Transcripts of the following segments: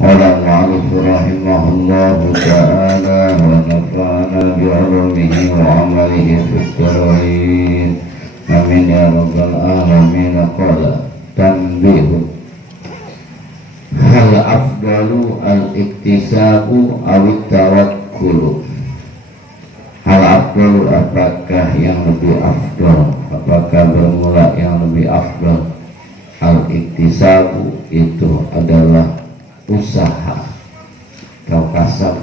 قال المؤلف رحمه الله تعالى ونفعنا بعلومه وعمله في الدارين آمين يا رب العالمين. قال تنبيه hal afdalu al-iktisabu awit tawakkulu. Hal afdalu, apakah yang lebih afdal, apakah bermula yang lebih afdal? Al-iktisabu itu adalah usaha atau kasab,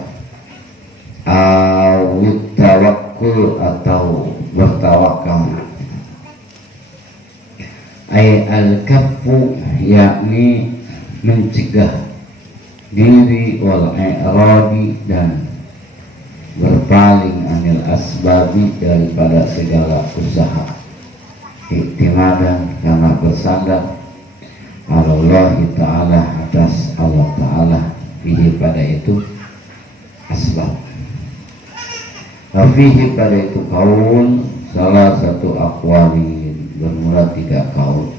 awit tawakkul atau bertawakal. Ay al-kaffu, yakni mencegah diri, wal i'radi, dan berpaling anil asbabi, daripada segala usaha, iktimadan, karena bersandar Allah Ta'ala, atas Allah Ta'ala, fihi, pada itu asbab. Fihi, pada itu kaul, salah satu aqwalin, bermula 3 kaul.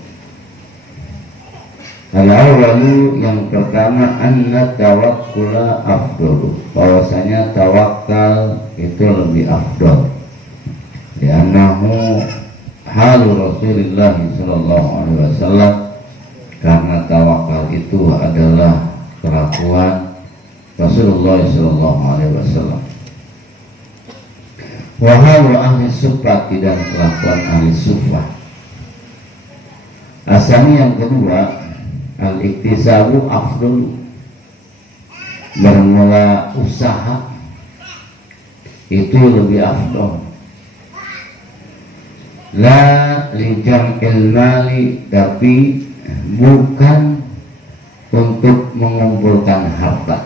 Al-awwalu, yang pertama, anna tawakkula afdalu, bahwasanya tawakal itu lebih afdal. Li'annahu halu Rasulullah sallallahu alaihi wasallam, karena tawakal itu adalah kelakuan Rasulullah sallallahu alaihi wasallam. Wa halu ahli sufah, dan kelakuan ahli sufah. Asani, yang kedua, al-iktisabu afdal, bermula usaha itu lebih afdal. La li jam'il mali, tapi bukan untuk mengumpulkan harta.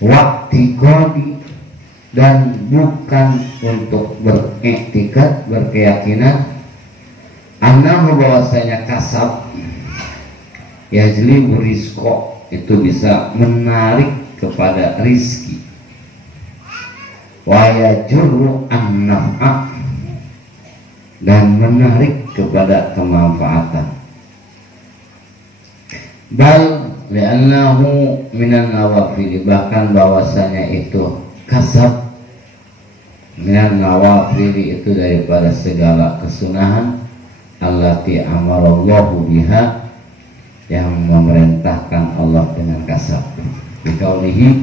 Waqtiqadi, dan bukan untuk beriktikad, berkeyakinan, annahu, bahwasanya kasab, yajlibu rizqa, itu bisa menarik kepada rizki, wa yajurru an-naf'a, dan menarik kepada kemanfaatan. Bal li'annahu minan nawafil, bahkan bahwasanya itu kasab minan nawafil, itu daripada segala kesunahan, allati amarallahu biha, yang memerintahkan Allah dengan kasab. Biqaulihi,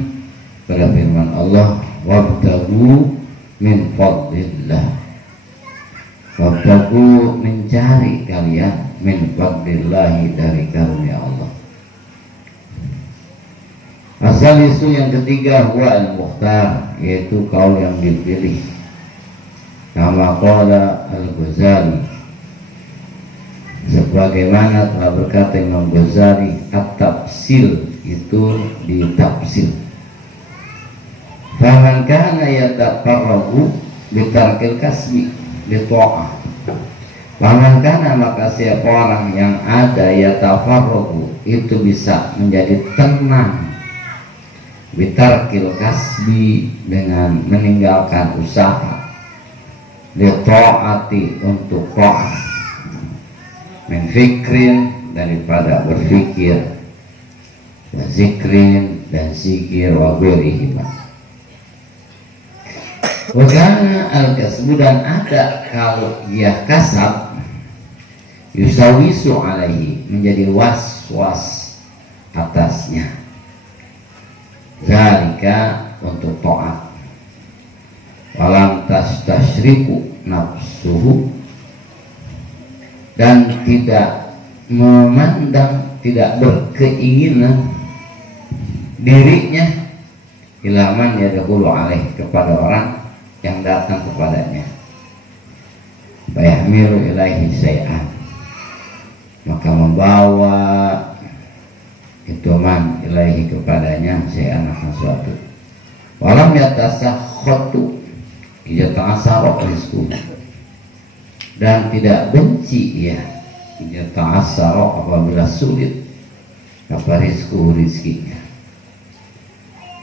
pada firman Allah, wabtagu min fadlillah, wabtagu, mencari kalian, min fadlillahi, dari karunia Allah. Asal isu yang ketiga, huwa al-mukhtar, yaitu kaul yang dipilih. Kama qala al-Ghazali, sebagaimana telah berkata Imam Ghazali, at-tafsil, itu ditafsil. Faman kana yataqarrabu bitarkil kasbi bita'ah. Faman kana, maka siapa orang yang ada yatafarragu, itu bisa menjadi tenang, bitarkil kasbi, dengan meninggalkan usaha, bita'ati, untuk ta'ah, min fikrin, daripada berfikir, wa zikrin, dan zikir, wa ghairihima. Wa kana al-kasbu, dan ada kalau dia kasab, yusawisu alaihi, menjadi was-was atasnya, zalika, untuk ta'at. Walam tastashriku nafsuhu, dan tidak memandang, tidak berkeinginan dirinya, ilaman yadkhulu alaih, kepada orang yang datang kepadanya, bayahmilu ilaihi syai'an, maka membawa itu man ilaihi, kepadanya, syai'an, sesuatu. Walam yatasakhatu idza ta'assara rizquhu, dan tidak benci ya, idza ta'assara, apabila sulit apa rizkinya.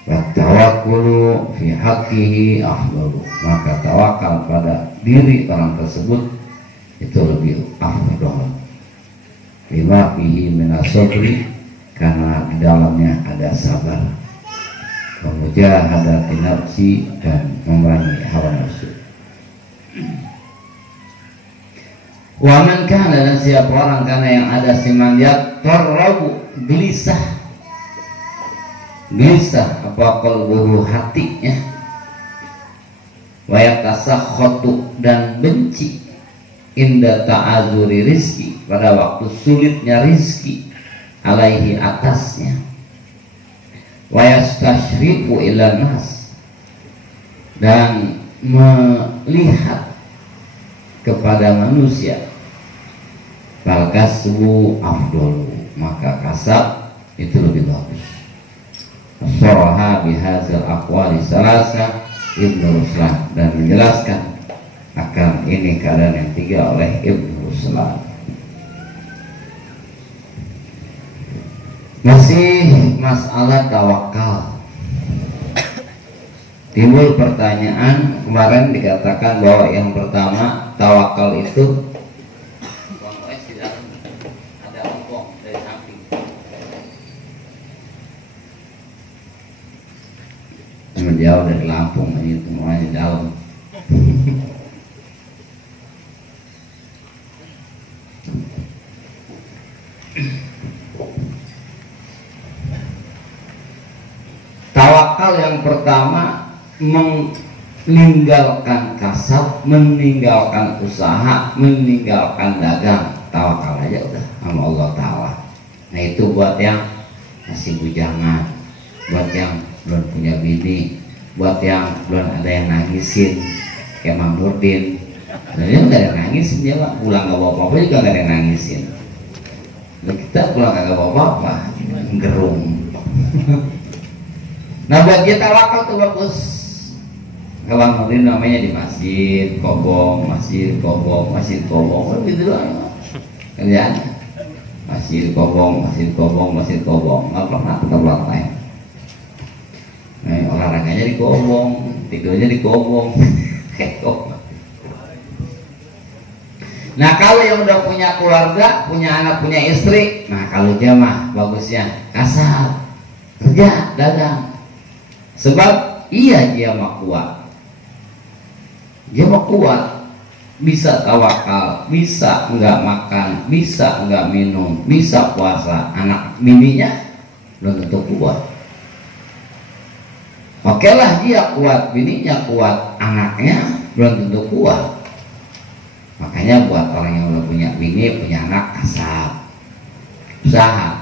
Wa tawakkulu fi haqqihi afdalu, maka tawakal pada diri orang tersebut itu lebih afdal. Fi lima fihi minas sabri, karena di dalamnya ada sabar, mujahadati nafsi, dan memerangi hawa nafsu. Wa man kana, dan siapa orang karena yang ada siman yatarrabu, gelisah apa qalbuhu, hatinya, wa yatasakhatu, dan benci inda ta'azuri rizki, pada waktu sulitnya rizki, alaihi, atasnya, wa yastashrifu ila nas, dan melihat kepada manusia, fal kasbu afdalu, maka kasab itu lebih bagus. Saraha bihadzal aqwali salasa Ibnu Ruslan, dan menjelaskan akan ini keadaan yang tiga oleh Ibnu Ruslan. Masih masalah tawakal. Timbul pertanyaan, kemarin dikatakan bahwa yang pertama tawakal itu ada ompong dari samping. Menjauh dari Lampung, ini semuanya di dalam. Tawakal yang pertama meninggalkan kasab, meninggalkan usaha, meninggalkan dagang. Tawakal aja udah sama Allah Ta'ala. Nah itu buat yang masih bujangan, buat yang belum punya bini, buat yang belum ada yang nangisin kayak Mang Nurdin. Nah dia nggak ada yang nangisin, dia Pak pulang nggak bawa apa-apa juga nggak ada yang nangisin. Nah, kita pulang nggak bawa apa-apa, gerung. Nah buat dia tawakal tuh bagus. Kalau Nurdin namanya di masjid kobong, masjid kobong, masjid kobong, gitu doang kerjaannya. Masjid kobong, masjid kobong, masjid kobong, nggak pernah ketemu lain. Nah, olahraganya di kobong, tidurnya di kobong. Nah kalau yang udah punya keluarga, punya anak, punya istri, nah kalau dia mah bagusnya kasar, kerja, dagang. Sebab iya dia mah kuat. Dia mah kuat, bisa tawakal, bisa enggak makan, bisa enggak minum, bisa puasa. Anak bininya belum tentu kuat. Oke lah dia kuat, bininya kuat, anaknya belum tentu kuat. Makanya buat orang yang udah punya bini, punya anak, kasar, usaha.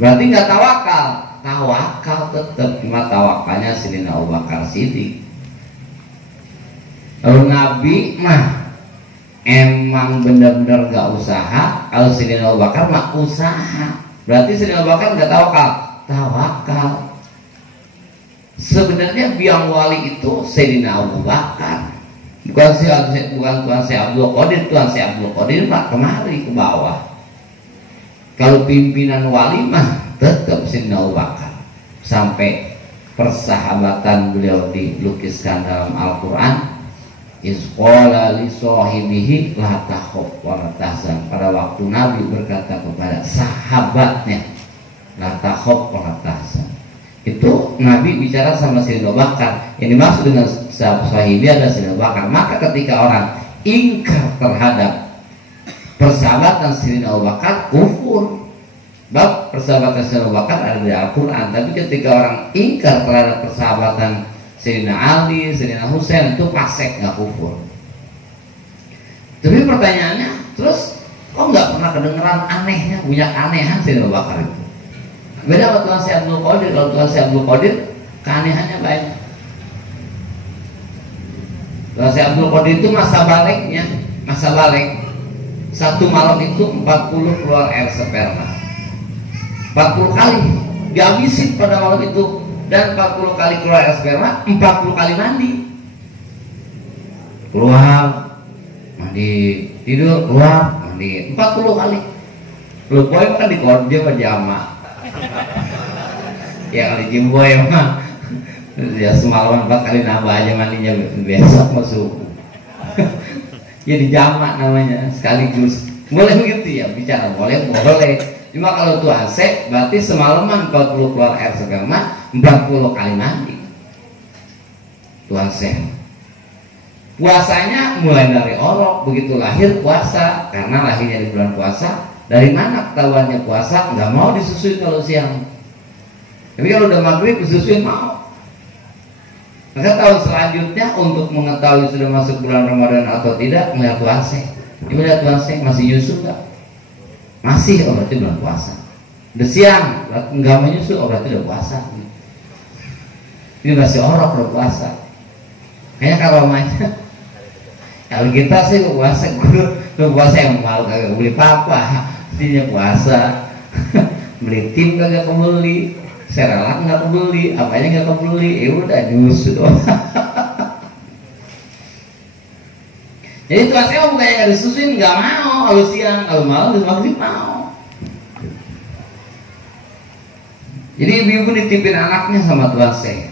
Berarti nggak tawakal. Tawakal tetap, cuma tawakalnya Sayyidina Abu Bakar Siddiq. Lalu Nabi mah emang benar-benar gak usaha. Kalau Sayyidina Abu Bakar mah usaha. Berarti Sayyidina Abu Bakar gak tawakal. Tawakal. Sebenarnya biang wali itu Sayyidina Abu Bakar, bukan Tuan si Abdul Qadir. Tuan si Abdul Qadir mah kemari ke bawah. Kalau pimpinan wali mah tetap Sayyidina Abu Bakar. Sampai persahabatan beliau dilukiskan dalam Al-Quran. Isqala li sahibihi la takhaf wa la tahzan. Pada waktu Nabi berkata kepada sahabatnya, la takhaf wa la tahzan. Itu Nabi bicara sama Sayyidina Abu Bakar. Ini maksud dengan sahibi adalah Sayyidina Abu Bakar. Maka ketika orang ingkar terhadap persahabatan Sayyidina Abu Bakar, kufur. Bab persahabatan Sayyidina Abu Bakar ada di Al-Quran. Tapi ketika orang ingkar terhadap persahabatan Sayyidina Ali, Sayyidina Husain, itu fasik, nggak kufur. Tapi pertanyaannya, terus kok nggak pernah kedengeran anehnya, punya keanehan Sayyidina Abu Bakar itu? Beda sama Tuan Syekh Abdul Qadir. Kalau Tuan Syekh Abdul Qadir keanehannya banyak. Tuan Syekh Abdul Qadir itu masa balik. Satu malam itu 40 keluar air sperma. 40 kali dihabisin pada malam itu. Dan 40 kali keluar air sperma, 40 kali mandi. Keluar, mandi, tidur, keluar, mandi, 40 kali. Lu boy kan di dia pajama. Ya kali jimboy mah ya semalam 4 kali nambah aja mandinya, besok masuk. Ya di jama namanya, sekaligus Boleh begitu ya bicara, boleh. Cuma kalau tuh AC berarti semalaman kalau perlu keluar air segala 40 kali mandi. Tuh AC. Puasanya mulai dari orok, begitu lahir puasa, karena lahirnya di bulan puasa. Dari mana ketahuannya puasa? Nggak mau disusui kalau siang. Tapi kalau udah maghrib disusui mau. Maka tahun selanjutnya untuk mengetahui sudah masuk bulan Ramadan atau tidak, melihat puasa. Ibu lihat puasa masih nyusu nggak? Masih, oh berarti bulan puasa. Udah siang, nggak menyusu, oh berarti udah puasa. Ini masih orok udah puasa. Kayaknya kalau mainnya kalau kita sih puasa yang malu kagak beli apa, artinya puasa. Beli tim kagak kebeli, serelak nggak kebeli, apanya nggak kebeli, udah nyusu doang. Jadi tuan saya bukannya nggak disusuin, nggak mau kalau siang, kalau malam di maghrib mau. Jadi ibu-ibu ditipin anaknya sama tuan saya,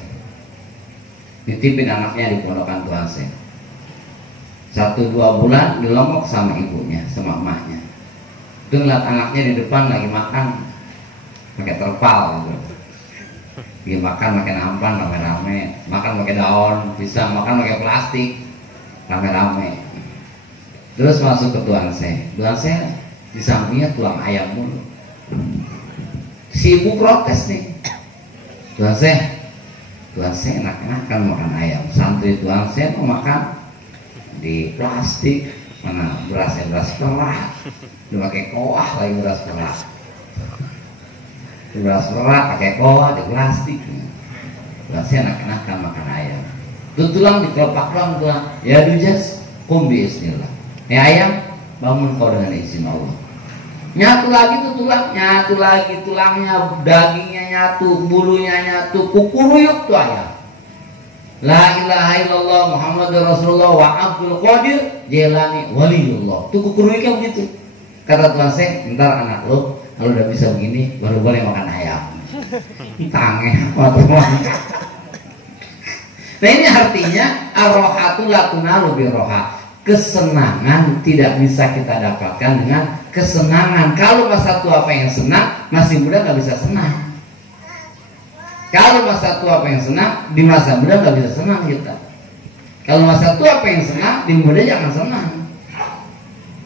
ditipin anaknya di pondokan tuan saya. 1-2 bulan dilomok sama ibunya, sama emaknya. Itu ngeliat anaknya di depan lagi makan pakai terpal gitu. Lagi makan pakai nampan rame-rame, makan pakai daun pisang, makan pakai plastik rame-rame. Terus masuk ke tuan saya di sampingnya tulang ayam mulu. Si ibu protes nih, tuan saya enak-enakan makan ayam. Santri tuan saya mau makan di plastik, mana beras perak, udah pakai koah lagi beras perak pakai koah di plastik. Saya enak-enakan makan ayam. Tuh tulang dikelopak tulang, ya dujas kumbi bismillah. Ayam bangun kau dengan izin Allah. Nyatu lagi tuh tulang, nyatu lagi tulangnya, dagingnya nyatu, bulunya nyatu, kukuruyuk tuh ayam. La ilaha illallah Muhammadur Rasulullah wa Abdul Qadir Jailani waliullah. Tuh kukuruyuknya begitu. Kata tuan saya, ntar anak lo kalau udah bisa begini baru boleh makan ayam. Tange Nah ini artinya ar-rohatu la tunalu bir-roha. Kesenangan tidak bisa kita dapatkan dengan kesenangan. Kalau masa tua pengen senang, masih muda nggak bisa senang. Kalau masa tua pengen senang, di masa muda nggak bisa senang kita. Kalau masa tua pengen senang, di muda jangan senang.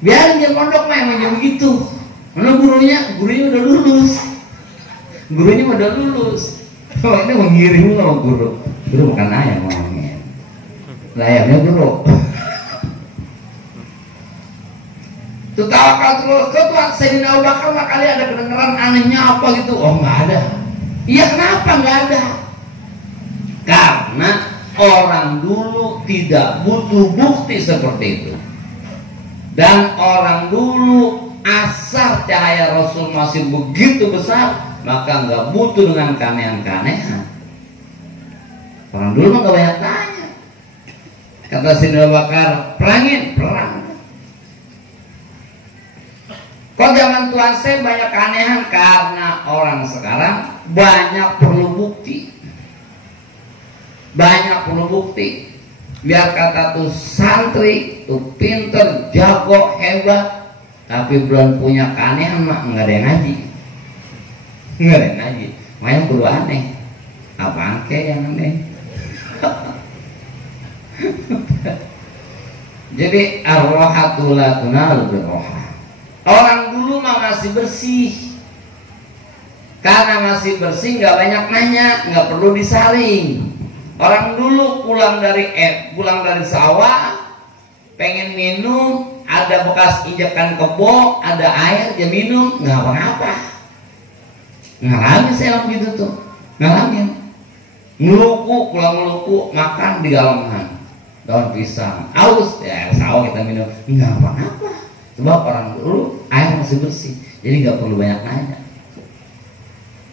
Biarin dia pondok memang begitu. Mana gurunya udah lulus. Gurunya udah lulus. Oh, ini mengirim sama guru. Guru bukan ayam ngomongnya. Ayamnya guru. Tuh tawakal terus. Tuh Sayyidina Abu Bakar kali ada kedengeran anehnya apa gitu? Oh nggak ada. Iya kenapa nggak ada? Karena orang dulu tidak butuh bukti seperti itu. Dan orang dulu asal cahaya Rasul masih begitu besar, maka nggak butuh dengan keanehan-keanehan. Orang dulu mah nggak banyak tanya. Kata Sayyidina Abu Bakar, perang. Kok zaman tuan saya banyak keanehan? Karena orang sekarang banyak perlu bukti. Biar kata tuh santri tuh pinter, jago, hebat, tapi belum punya keanehan mah nggak ada yang ngaji. Makanya perlu aneh. Apaan ke yang aneh? Jadi ar-rohatu la tunalu bir-roha. Orang dulu mah masih bersih. Karena masih bersih nggak banyak nanya, nggak perlu disaring. Orang dulu pulang dari sawah, pengen minum, ada bekas injekan kebo, ada air, dia minum, nggak apa-apa. Ngalamin saya gitu tuh, ngalamin. Pulang ngeluku, makan di galengan, daun pisang, aus, ya air sawah kita minum, nggak apa-apa. Sebab orang dulu air masih bersih, jadi nggak perlu banyak nanya.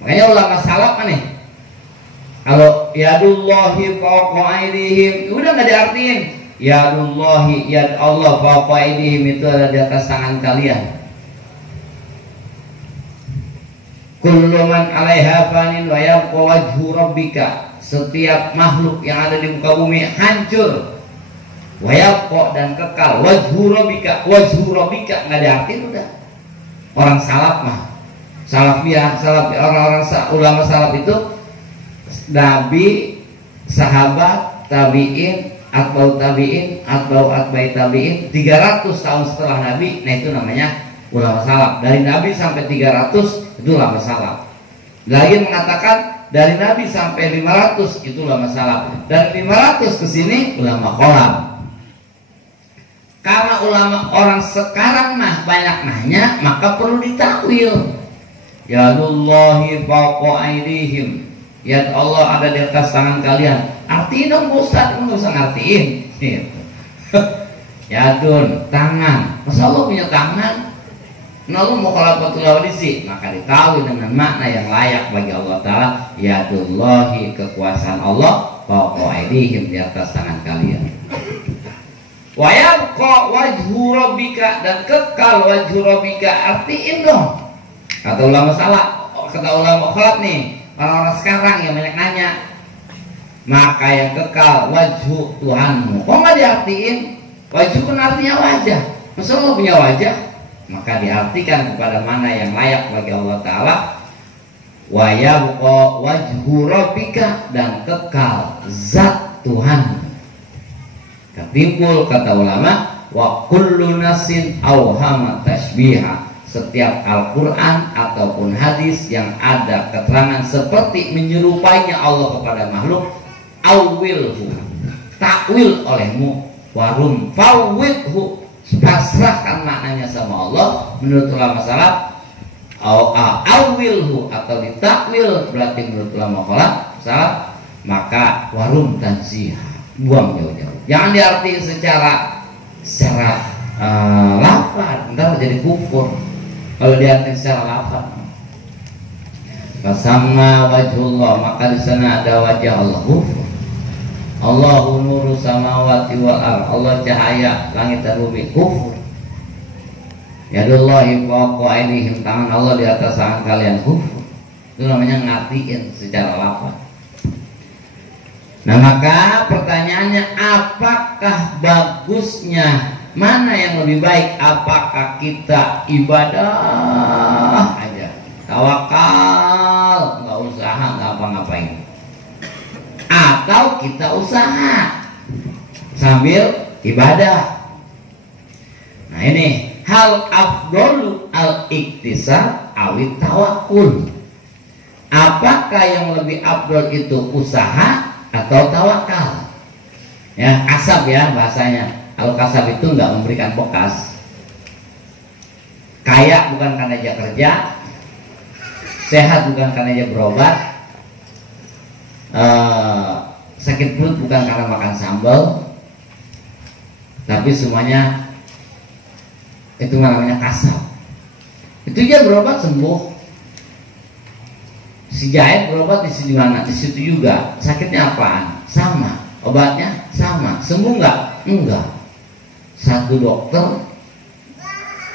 Makanya ulama salaf nih, kalau yadullahi fawqa aydihim, udah nggak diartiin. Yadullahi, yad Allah fawqa aydihim, itu ada di atas tangan kalian. Kullu man 'alaiha fanin wa yabqa wajhu rabbika. Setiap makhluk yang ada di muka bumi hancur, wayabqa dan kekal, wajhu rabbika nggak diartiin udah. Orang salaf mah, salafiyah, orang-orang ulama salaf itu nabi, sahabat, tabiin, atba'ut tabiin, atba'i tabiin 300 tahun setelah nabi, nah itu namanya ulama salaf. Dari nabi sampai 300 itu ulama salaf. Lagi mengatakan dari nabi sampai 500 itu ulama salaf. Dari 500 ke sini ulama kholaf. Karena ulama orang sekarang mah banyak nanya, maka perlu ditakwil. Yadullahi fawqa aydihim, ya Allah ada di atas tangan kalian. Artiin dong Ustaz, nggak usah ngartiin. Yadun, tangan. Masa Allah punya tangan? Nah, mau khalafatul wadisi, maka ditakwil dengan makna yang layak bagi Allah Ta'ala. Yadullahi, kekuasaan Allah, fawqa aydihim, di atas tangan kalian. Wa yabqa wajhu rabbika, dan kekal wajhu rabbika, artiin dong. Kata ulama salah, kata ulama kholaf nih, orang-orang sekarang yang banyak nanya, maka yang kekal wajhu Tuhanmu. Kok nggak diartiin? Wajhu kan artinya wajah. Masa Allah punya wajah? Maka diartikan kepada mana yang layak bagi Allah Ta'ala. Wa yabqa wajhu rabbika, dan kekal zat Tuhan. Ketimbul kata ulama, wa kullu nasin awhama tashbiha, setiap Al-Quran ataupun hadis yang ada keterangan seperti menyerupainya Allah kepada makhluk, awilhu, takwil olehmu, warum fawwidhu, pasrahkan maknanya sama Allah. Menurut ulama salaf, awilhu atau ditakwil berarti menurut ulama salaf, maka warum tanziha, buang jauh-jauh. Jangan diarti secara lafaz, ntar jadi kufur. Kalau diarti secara lafaz, fasamma wajhullah, maka di sana ada wajah Allah. Kufur. Allahu nuru samawati wal ardh, Allah cahaya langit dan bumi. Kufur. Yadullahi fawqa aydihim, tangan Allah di atas tangan kalian. Kufur. Itu namanya ngatiin secara lafaz. Nah, maka pertanyaannya, apakah bagusnya, mana yang lebih baik? Apakah kita ibadah aja, tawakal, nggak usaha, nggak apa-ngapain, atau kita usaha sambil ibadah? Nah ini, hal afdolu al-iktisab awit tawakul. Apakah yang lebih afdol itu usaha atau tawakal? Ya, kasab ya bahasanya. Kalau kasab itu nggak memberikan bekas. Kaya bukan karena dia kerja, sehat bukan karena dia berobat, sakit perut bukan karena makan sambal, tapi semuanya itu namanya kasab. Itu dia berobat sembuh. Si jahit berobat di sini mana? Di situ juga. Sakitnya apaan? Sama. Obatnya sama. Sembuh nggak? Enggak. Satu dokter,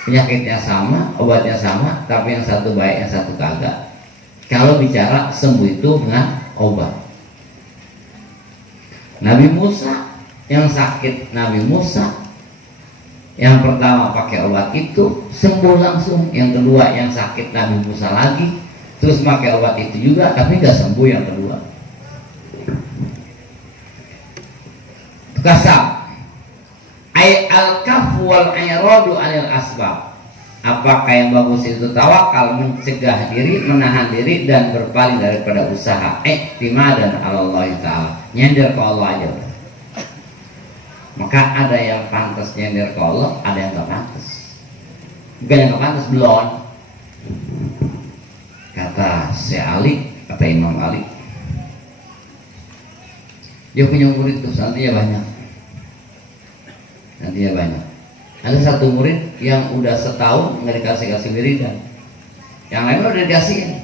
penyakitnya sama, obatnya sama, tapi yang satu baik, yang satu kagak. Kalau bicara sembuh itu dengan obat. Nabi Musa yang sakit, Nabi Musa yang pertama pakai obat itu sembuh langsung. Yang kedua yang sakit Nabi Musa lagi, terus pakai obat itu juga, tapi nggak sembuh yang kedua. Kasab ay al-kafu wal i'radu 'anil asbab. Apakah yang bagus itu tawakal, mencegah diri, menahan diri, dan berpaling daripada usaha. I'timadan 'ala Allah Ta'ala, nyender ke Allah aja. Maka ada yang pantas nyender ke Allah, ada yang nggak pantas. Bukan yang nggak pantas, belum. Kata Syekh Ali, kata Imam Ali, dia punya murid tuh, santrinya banyak. Ada satu murid yang udah setahun nggak dikasih wiridan, yang lain udah dikasihin,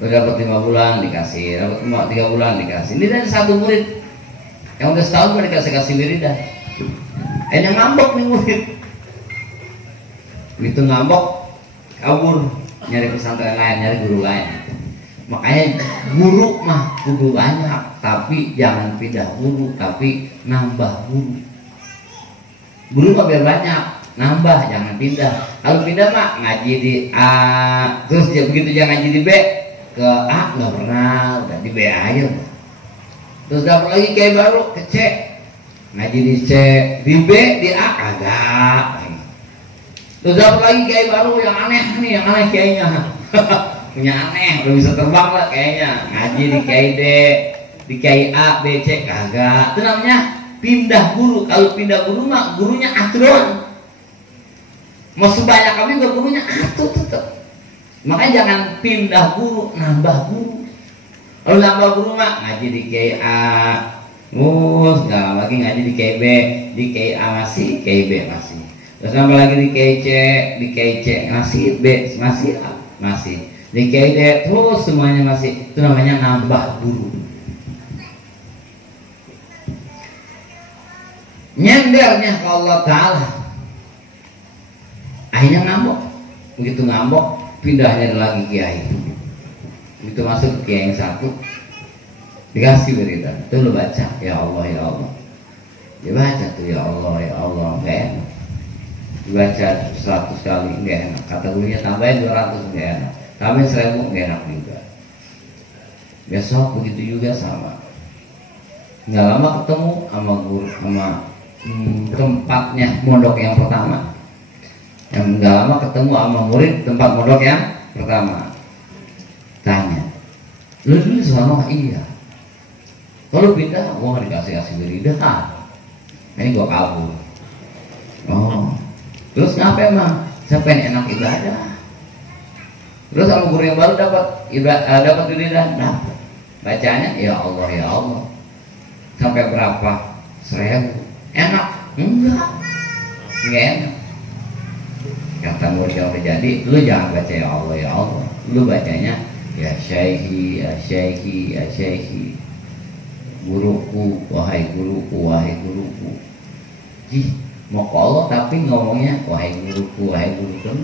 udah dapat 5 bulan dikasih, dapat 3 bulan dikasih. Ini dari satu murid yang udah setahun nggak dikasih wiridan. Yang ngambek nih murid, begitu ngambek kabur nyari pesantren lain, nyari guru lain. Makanya guru mah kudu banyak, tapi jangan pindah guru, tapi nambah guru. Guru mah biar banyak, nambah, jangan pindah. Kalau pindah mah ngaji di A, terus dia begitu jangan ngaji di B, ke A nggak pernah, udah di B aja. Terus dapat lagi kayak baru ke C, ngaji di C, di B, di A kagak. Terus dapat lagi kayak baru yang aneh nih, yang aneh kayaknya. Punya aneh, belum bisa terbang lah kayaknya. Ngaji di KI D, di KI A, B, C kagak. Itu namanya pindah guru. Kalau pindah guru mah gurunya aturan. Mau sebanyak kami juga gurunya atur tetap. Makanya jangan pindah guru, nambah guru. Kalau nambah guru mah ngaji di KI A, nggak lagi ngaji di KI B, di KI A masih, KI B masih. Terus nambah lagi di KI C, di KI C masih, B masih, A masih. Di KI D terus semuanya masih. Itu namanya nambah guru. Nyendernya ke Allah Ta'ala, akhirnya ngambok. Begitu ngambok, pindahnya lagi kiai. Begitu masuk ke kiai yang satu, dikasih berita. Itu lu baca, ya Allah, ya Allah. Dia baca tuh, ya Allah, ya Allah. Gak enak. Dibaca 100 kali, gak enak. Kata gurunya tambahin 200, gak enak. Tambahin 1000, gak enak juga. Besok begitu juga sama. Nggak lama ketemu sama guru, sama tempatnya mondok yang pertama. Yang nggak lama ketemu sama murid tempat mondok yang pertama. Tanya, lu dulu sono? Iya. Kalau pindah, gua nggak dikasih wiridan. Ini gua kabur. Oh, terus ngapain mah? Saya pengen enak ibadah. Terus sama guru yang baru dapat wiridan, dapat. Bacanya, ya Allah, ya Allah. Sampai berapa? 1000. Enak? Enggak enak. Kata murid yang udah jadi, lu jangan baca ya Allah, ya Allah. Lu bacanya ya Syaihi, ya Syaihi, ya Syaihi. Guruku, wahai guruku, wahai guruku. Jih, mau ke Allah tapi ngomongnya wahai guruku, wahai guruku.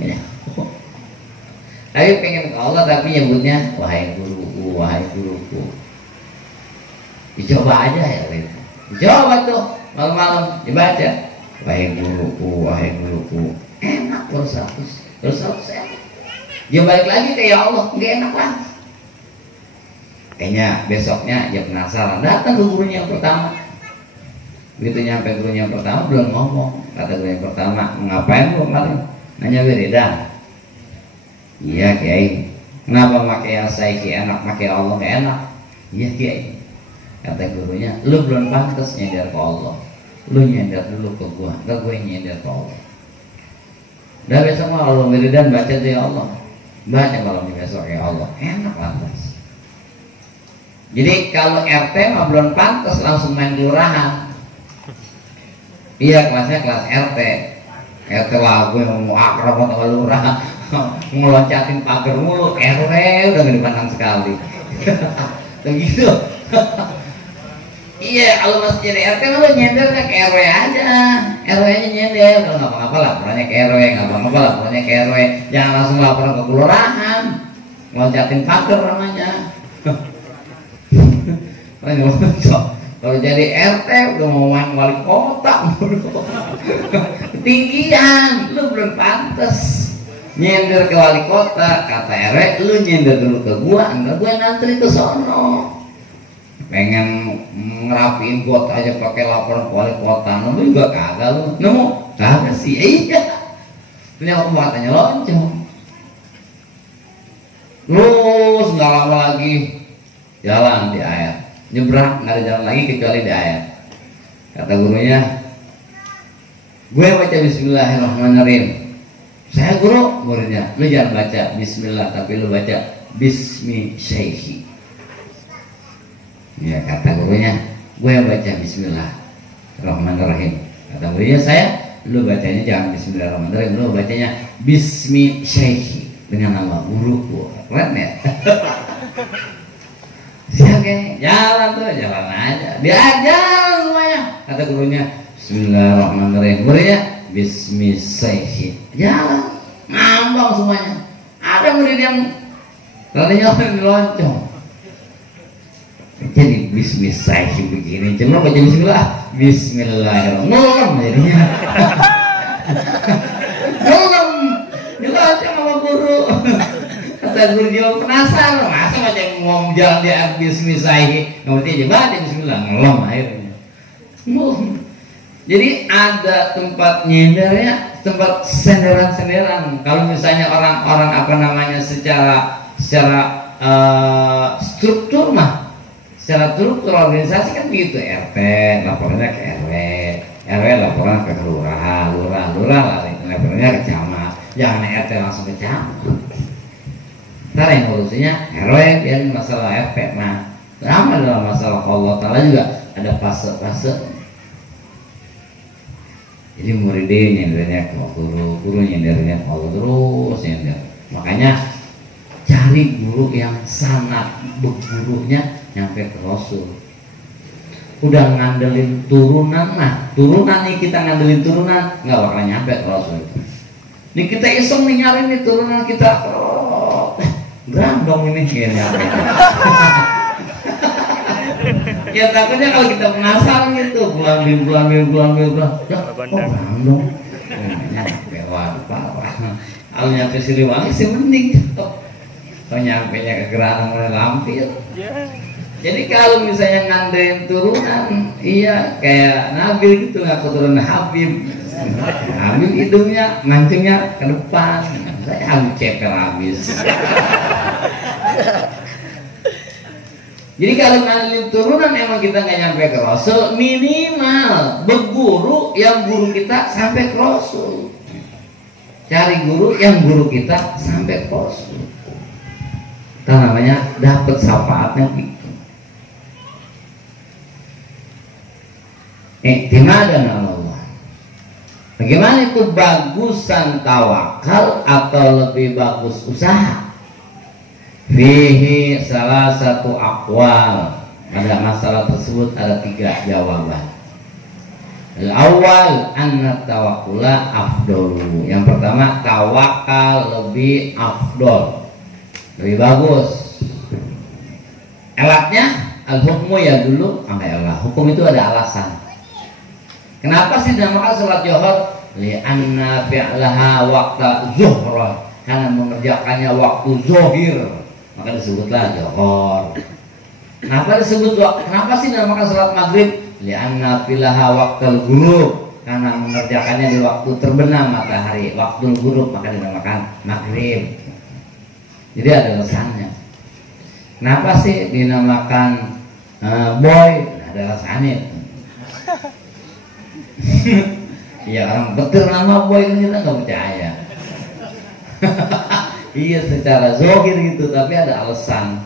Tapi pengen ke Allah tapi nyebutnya wahai guruku, wahai guruku. Dicoba aja ya, dicoba tuh malam-malam dibaca wahai guruku, wahai guruku. Enak terus 100 enak. Dia balik lagi ke ya Allah, nggak enak lagi. Kayaknya besoknya dia penasaran, datang ke gurunya yang pertama. Begitu nyampe gurunya yang pertama belum ngomong. Kata guru yang pertama, ngapain lu kemarin? Nanya wiridan. Iya Kiai. Kenapa pakai Syaihi enak, pakai Allah nggak enak? Iya Kiai. Kata gurunya, lu belum pantas nyender ke Allah. Lu nyender dulu ke gua, enggak gue nyender ke Allah. Udah besok mah Allah wiridan baca tuh ya Allah. Baca malam besok ya Allah. Enak lantas. Jadi kalau RT mah belum pantas langsung main kelurahan. Iya kelasnya kelas RT. RT lah gue mau akrab sama lurah. Ngeloncatin pagar mulu. RW udah gak dipandang sekali. Begitu. Iya, kalau masih jadi RT lo nyendernya ke RW aja. RW nya nyender, kalau nggak apa-apa laporannya ke RW, nggak apa-apa laporannya ke RW. Jangan langsung laporan ke kelurahan. Loncatin pagar namanya. Kalau jadi RT udah mau main wali kota, ketinggian, lu belum pantas nyender ke wali kota. Kata RW, lu nyender dulu ke gua, enggak gue nantri ke sono. Pengen ngerapiin got aja pakai laporan ke wali kota, nemu juga kagak lu, nemu kagak sih, iya. Punya katanya lonceng. Terus nggak lama lagi jalan di air, nyebrang nggak ada jalan lagi kecuali di air. Kata gurunya, gue baca Bismillahirrahmanirrahim. Saya guru, muridnya, lu jangan baca Bismillah tapi lu baca Bismi Syaihi. Ya kata gurunya, gue baca Bismillahirrahmanirrahim. Kata gurunya saya, lu bacanya jangan Bismillahirrahmanirrahim, lu bacanya Bismi Syaihi dengan nama guruku. Keren ya? Siapa? Jalan tuh, jalan aja. Diajar semuanya. Kata gurunya, Bismillahirrahmanirrahim. Gurunya Bismi Syaihi. Jalan, ngambang semuanya. Ada murid yang tadinya orang loncong. Jadi bismillah begini, cuma baca bismillah, bismillahirrahmanirrahim jadinya. Belum, jelas sama guru. Kata guru jawab penasaran, masa baca ngomong jalan dia bismillah, nggak ngerti aja baca bismillah, ngelom akhirnya. Jadi ada tempat nyendernya, tempat senderan-senderan. Kalau misalnya orang-orang apa namanya secara struktur mah, secara struktur organisasi kan begitu. RT laporannya ke RW laporan ke lurah laporannya ke camat. Jangan RT langsung ke camat. Ntar yang ngurusinnya RW, biarin masalah RT mah. Sama dalam masalah Allah Ta'ala juga ada fase-fase. Jadi muridnya nyendernya ke guru nyendernya ke Allah, terus nyender. Makanya cari guru yang sangat bergurunya nyampe ke Rasul. Udah ngandelin turunan, nah turunan nih kita ngandelin turunan nggak bakal nyampe ke Rasul. Nih kita iseng nih nyari nih turunan kita, gerandong ini nyampe. Ya takutnya kalau kita penasaran gitu, bulan, ya kok gerandong? Nyampe parah. Kalau nyampe Siliwangi sih mending. Kalau nyampe nya ke Gerandong lampir. Jadi kalau misalnya ngandain turunan, iya kayak Nabil gitu, nggak keturunan Habib. Habib hidungnya mancingnya ke depan, saya Habib ceper habis. Jadi kalau ngandelin turunan emang kita nggak nyampe ke Rasul, minimal berguru yang guru kita sampai ke Rasul. Cari guru yang guru kita sampai ke Rasul. Itu namanya dapat syafaatnya gitu. Iktimadan Allah. Bagaimana itu bagusan tawakal atau lebih bagus usaha? Fihi salah satu aqwal. Pada masalah tersebut ada 3 jawaban. Al-awwal anna tawakkula afdalu. Yang pertama, tawakal lebih afdol, lebih bagus. Alatnya al-hukmu ya dulu Allah. Hukum itu ada alasan. Kenapa sih dinamakan sholat zuhur? Li'anna fi'laha waqta zuhra. Karena mengerjakannya waktu zuhir, maka disebutlah zuhur. Kenapa sih dinamakan sholat maghrib? Li'anna fi'laha waqtal ghurub. Karena mengerjakannya di waktu terbenam matahari, waktu ghurub, maka dinamakan maghrib. Jadi ada alasannya. Kenapa sih dinamakan boy? Ada alasannya. Ya orang betul nama boy kan kita nggak percaya. Iya secara zohir gitu, tapi ada alasan.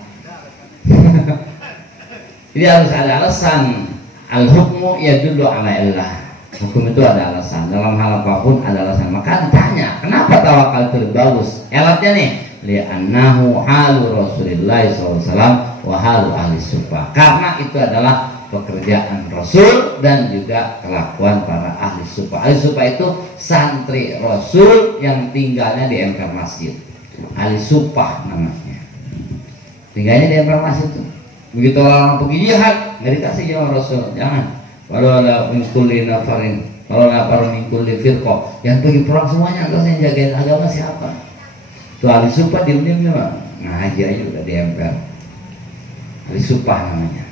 Jadi harus ada alasan. Al-hukmu ya dulu ala illah. Hukum itu ada alasan. Dalam hal apapun ada alasan. Maka ditanya, kenapa tawakal itu lebih bagus? Alatnya nih, li'annahu halu Rasulillah SAW wa halu ahli sufa. Karena itu adalah pekerjaan Rasul dan juga kelakuan para ahli sufa. Ahli sufa itu santri Rasul yang tinggalnya di emper masjid. Ahli sufa namanya. Tinggalnya di emper masjid itu. Begitu orang pergi jihad, nggak dikasih sama Rasul. Jangan. Walau ada kulli nafarin, walau nafarun min kulli firqah. Yang pergi perang semuanya, terus yang jagain agama siapa? Tuh ahli sufa diam-diam mah ngaji aja udah di emper. Ahli sufa namanya.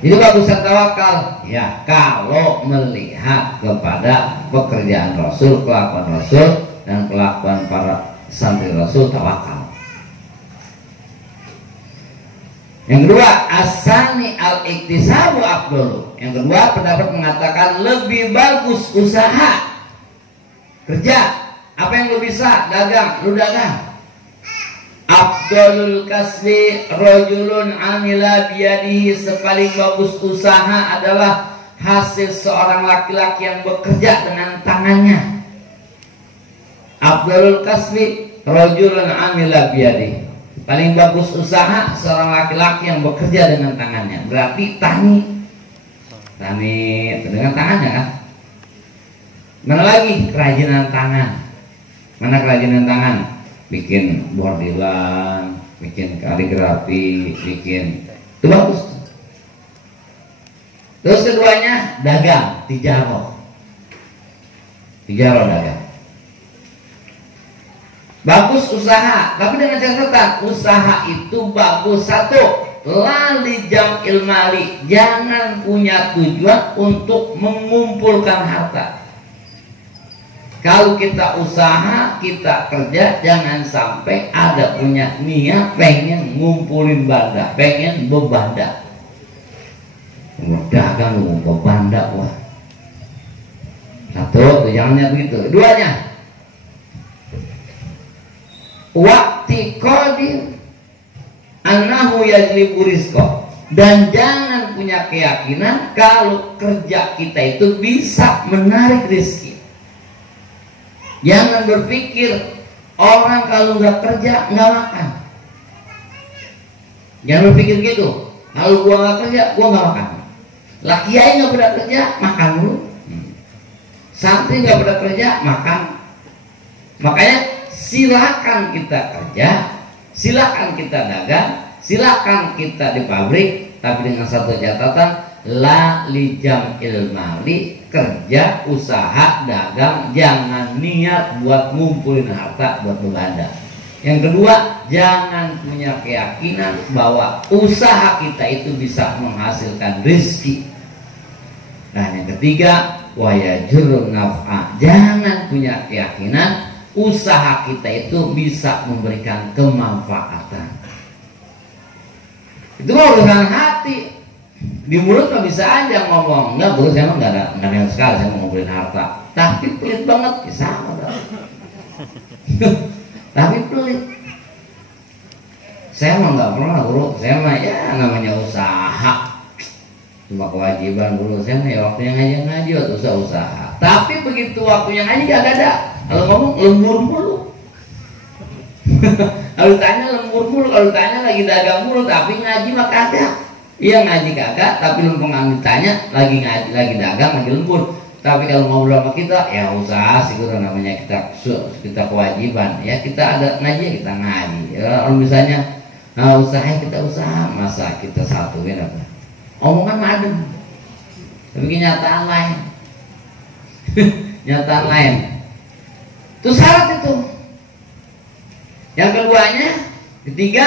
Jadi bagusan tawakal ya kalau melihat kepada pekerjaan Rasul, kelakuan Rasul dan kelakuan para santri Rasul, tawakal. Yang kedua, asani al-iktisabu afdalu. Yang kedua, pendapat mengatakan lebih bagus usaha kerja. Apa yang lu bisa? Dagang, lu dagang. Afdalul kasbi rajulun amila biyadihi. Sepaling bagus usaha adalah hasil seorang laki-laki yang bekerja dengan tangannya. Afdalul kasbi rajulun amila biyadihi. Paling bagus usaha seorang laki-laki yang bekerja dengan tangannya. Berarti tani dengan tangannya kan. Mana lagi kerajinan tangan? Mana kerajinan tangan? Bikin bordilan, bikin kaligrafi, bikin Itu bagus. Terus keduanya dagang, tijaroh dagang. Bagus usaha, tapi dengan catatan usaha itu bagus. Satu, lali jam ilmali, jangan punya tujuan untuk mengumpulkan harta. Kalau kita usaha, kita kerja, jangan sampai ada punya niat pengen ngumpulin banda, pengen bebanda. Dagang lu bebanda, wah. Satu, jangannya begitu. Duanya, waktu qadir annahu yajlibu rizqa, dan jangan punya keyakinan kalau kerja kita itu bisa menarik rezeki. Jangan berpikir orang kalau nggak kerja nggak makan. Jangan berpikir gitu. Kalau gua nggak kerja, gua nggak makan. Lah kiai nggak pernah kerja, makan dulu. Santri nggak pernah kerja, makan. Makanya silakan kita kerja, silakan kita dagang, silakan kita di pabrik, tapi dengan satu catatan, la lijam ilmali, kerja, usaha, dagang, jangan niat buat ngumpulin harta buat berbanda. Yang kedua, jangan punya keyakinan bahwa usaha kita itu bisa menghasilkan rezeki. Dan yang ketiga, wayajurun naf'a, jangan punya keyakinan usaha kita itu bisa memberikan kemanfaatan. Itu urusan hati. Di mulut mah bisa aja ngomong, enggak bro, saya mah enggak ada yang sekali saya mau ngumpulin harta, tapi pelit banget, ya sama dong. Tapi pelit. Saya mah enggak pernah bro, saya mah ya namanya usaha, cuma kewajiban bro, saya mah ya waktunya ngaji waktu usaha. Tapi begitu waktunya ngaji gak ada. Kalau ngomong lembur mulu. Kalau tanya lembur mulu, kalau tanya lagi dagang mulu, tapi ngaji mah kagak. Iya ngaji kagak, tapi lempeng ditanya lagi ngaji, lagi dagang, lagi lembur. Tapi kalau ngobrol sama kita, ya usaha sih udah namanya kita kewajiban. Ya kita ada ngaji, kita ngaji. Ya, kalau misalnya usaha kita usaha, masa kita satuin apa? Omongan adem, tapi kenyataan lain. Kenyataan lain. Itu syarat itu. Yang keduanya, ketiga,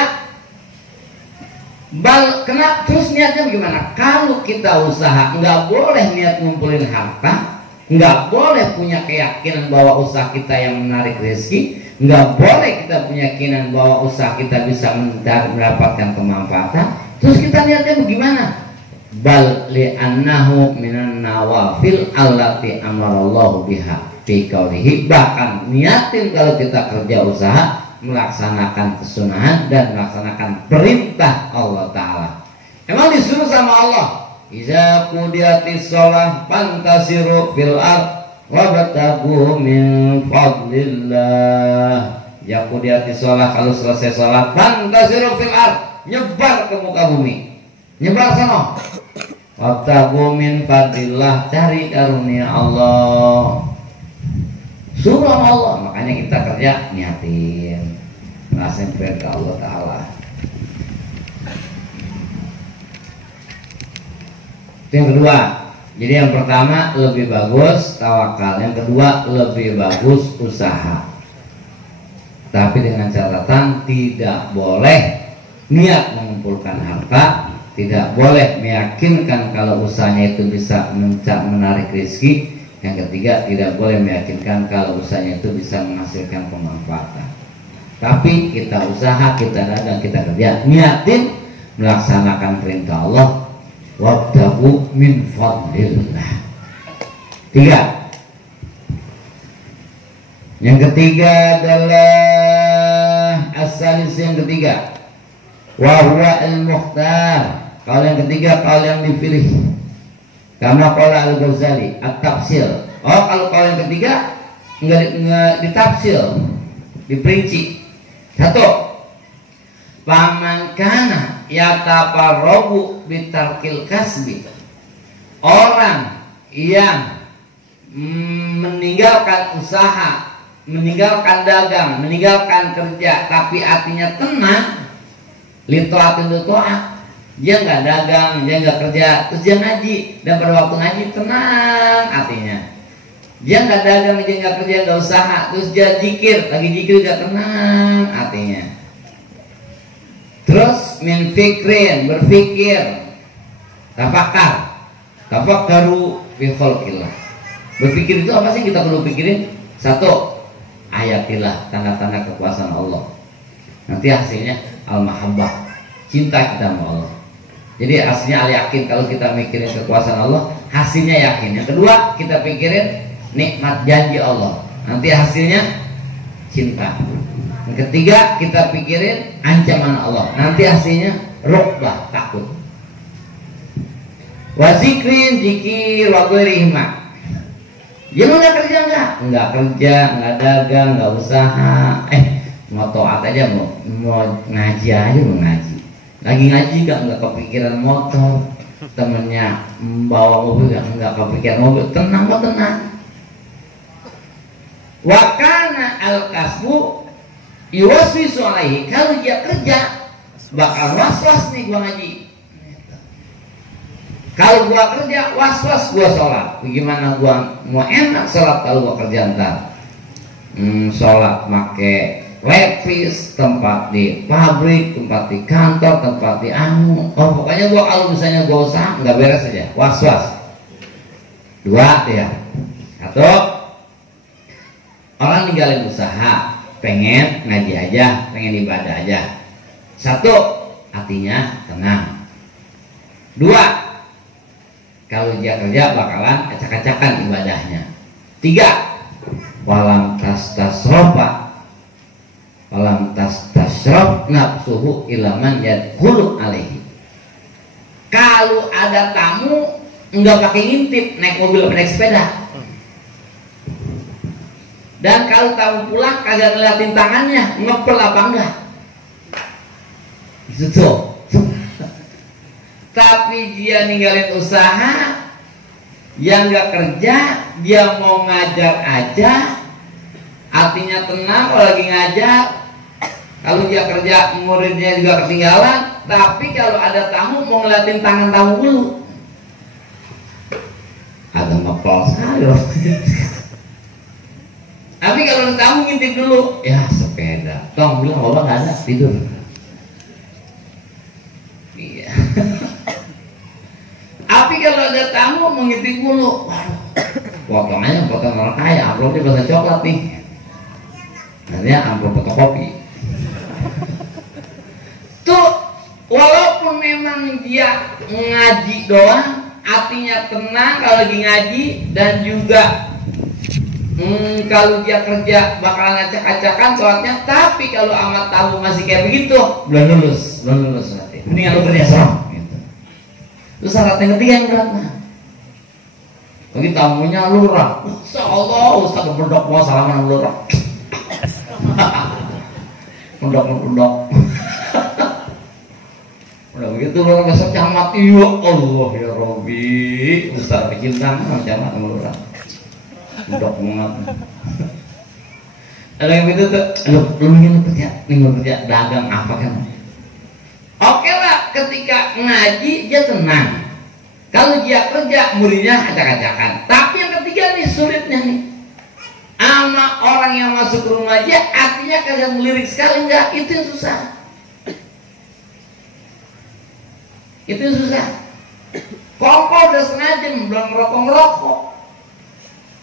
kenapa terus niatnya bagaimana? Kalau kita usaha nggak boleh niat ngumpulin harta, nggak boleh punya keyakinan bahwa usaha kita yang menarik rezeki, nggak boleh kita punya keyakinan bahwa usaha kita bisa mendapatkan kemanfaatan. Terus kita niatnya bagaimana? Bal li'annahu minan nawafil allati amarallahu biha fi qaulihi, bahkan niatin kalau kita kerja usaha melaksanakan kesunahan dan melaksanakan perintah Allah Ta'ala. Emang disuruh sama Allah, iza qudiyatis shalah fantasiru fil ard wabtagu min fadlillah. Ya qudiyatis shalah, kalau selesai sholat fantasiru fil ard, nyebar ke muka bumi, nyebar sana. Wabtagu min fadlillah, cari karunia Allah. Suruh Allah, makanya kita kerja niatin ngasihin perintah Allah Ta'ala. Itu yang kedua. Jadi yang pertama lebih bagus tawakal, yang kedua lebih bagus usaha. Tapi dengan catatan tidak boleh niat mengumpulkan harta, tidak boleh meyakinkan kalau usahanya itu bisa menarik rezeki. Yang ketiga, tidak boleh meyakinkan kalau usahanya itu bisa menghasilkan kemanfaatan. Tapi kita usaha, kita dagang, kita kerja, niatin melaksanakan perintah Allah, wabtagu min fadlillah. Tiga. Yang ketiga adalah asalis, yang ketiga, wa huwa al-mukhtar. Kalau yang ketiga, kalau yang dipilih. Karena qala Al-Ghazali at-tafsil. Oh, kalau yang ketiga enggak ditafsil, diperinci. Satu, paman kana yatafarrabu bitarkil kasbi. Orang yang meninggalkan usaha, meninggalkan dagang, meninggalkan kerja, tapi artinya tenang, li taatin li taat, Dia nggak dagang, dia nggak kerja, terus dia ngaji, dan pada waktu ngaji tenang hatinya. Dia nggak dagang, dia nggak kerja, nggak usaha, terus dia zikir, lagi zikir juga tenang hatinya. Terus min fikrin, berpikir, tafakkaru fi khalqillah. Berpikir itu apa sih kita perlu pikirin? Satu, ayatillah, tanda-tanda kekuasaan Allah. Nanti hasilnya al-mahabbah, cinta kita sama Allah. Jadi hasilnya al-yakin. Kalau kita mikirin kekuasaan Allah, hasilnya yakin. Yang kedua, kita pikirin nikmat janji Allah, nanti hasilnya cinta. Yang ketiga, kita pikirin ancaman Allah, nanti hasilnya rukbah, takut. Wazikrin, zikir, wa ghairihima. Dia mau nggak kerja nggak kerja, nggak dagang, nggak usaha, mau taat aja, mau ngaji aja, mau ngaji. Lagi ngaji nggak kepikiran motor, temennya bawa mobil nggak kepikiran mobil, tenang kok tenang. Wakana al-kasbu yuwaswisu alaihi, kalau dia kerja bakal was-was nih gua ngaji. Kalau gua kerja was-was gua sholat. Bagaimana gua mau enak sholat kalau gua kerja ntar? Sholat make levis, tempat di pabrik, tempat di kantor, tempat di pokoknya gua kalau misalnya gua usaha nggak beres aja, was-was. Dua dia. Satu, orang ninggalin usaha, pengen ngaji aja, pengen ibadah aja. Satu, hatinya tenang. Dua, kalau dia kerja bakalan acak-acakan ibadahnya. Tiga, walam tastasrof nafsuhu ilaman yadkhulu alaihi. Kalau ada tamu enggak pakai ngintip, naik mobil naik sepeda. Dan kalau tamu pulang kagak ngeliatin tangannya, ngepel apa enggak. Itu tuh. Tapi dia ninggalin usaha, dia nggak kerja, dia mau ngajar aja, artinya tenang kalau lagi ngajar. Kalau dia kerja, muridnya juga ketinggalan. Tapi kalau ada tamu, mau ngeliatin tangan tamu dulu. Agak ngepel sekali. Tapi kalau tamu ngintip dulu, ya sepeda. Tong bilang bapak nggak ada, tidur. Iya. Tapi kalau ada tamu mengintip dulu, waduh, potongannya potong orang kaya, amplopnya bahasa coklat nih. Nantinya amplop fotokopi. Tuh, walaupun memang dia ngaji doang, artinya tenang kalau lagi ngaji, dan juga kalau dia kerja bakalan acak-acakan sholatnya. Tapi kalau amat tamu masih kayak begitu, belum lulus nanti. Mendingan lu kerja sama. Itu syarat yang ketiga yang berat. Bagi tamunya lurah, Insya Allah Ustaz berdok mau salaman lurah. Berdok. Udah begitu lurah besok camat, iya Allah ya Robi, Ustaz bikin sama camat sama lurah. Berdok banget. Ada yang begitu tuh, lu ingin kerja, dagang apa kan? Oke lah, ketika ngaji dia tenang. Kalau dia kerja, muridnya acak-acakan. Tapi yang ketiga nih sulitnya nih, ama orang yang masuk ke rumah aja, artinya kagak ngelirik sekali enggak, itu yang susah. Itu yang susah. Koko udah setengah jam belum ngerokok.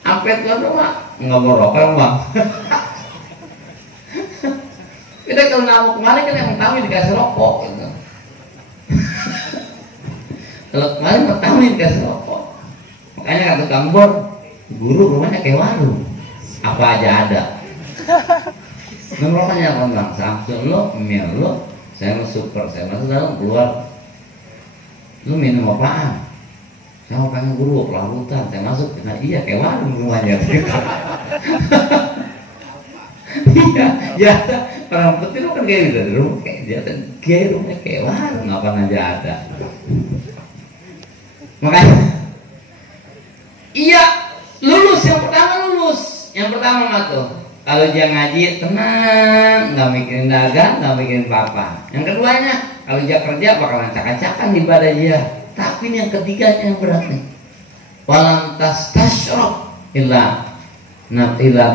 Sampai tuan rumah nggak mau rokok bang. Kita kalau ngamuk kemarin kan yang tamu dikasih rokok gitu. Kalau kemarin tamu dikasih rokok, makanya kata Kambor, guru rumahnya kayak warung, apa aja ada. Rokoknya apa bang? Samsung lo, mil lo, saya mau super, saya masuk dalam keluar. Lu minum apaan? Saya mau pengen guru pelarutan, saya masuk, nah iya kayak warung rumahnya. Iya, ya orang putih kan kayak gitu, rumah kayak dia kan kayak rumahnya kayak warung, apa aja ada. Makanya, iya lulus yang pertama mah tuh, kalau dia ngaji tenang, nggak mikirin dagang, nggak mikirin apa. Yang keduanya, Kalau dia kerja bakalan acak-acakan ibadah dia. Tapi ini yang ketiganya yang berat nih. Walam tastasyrab illa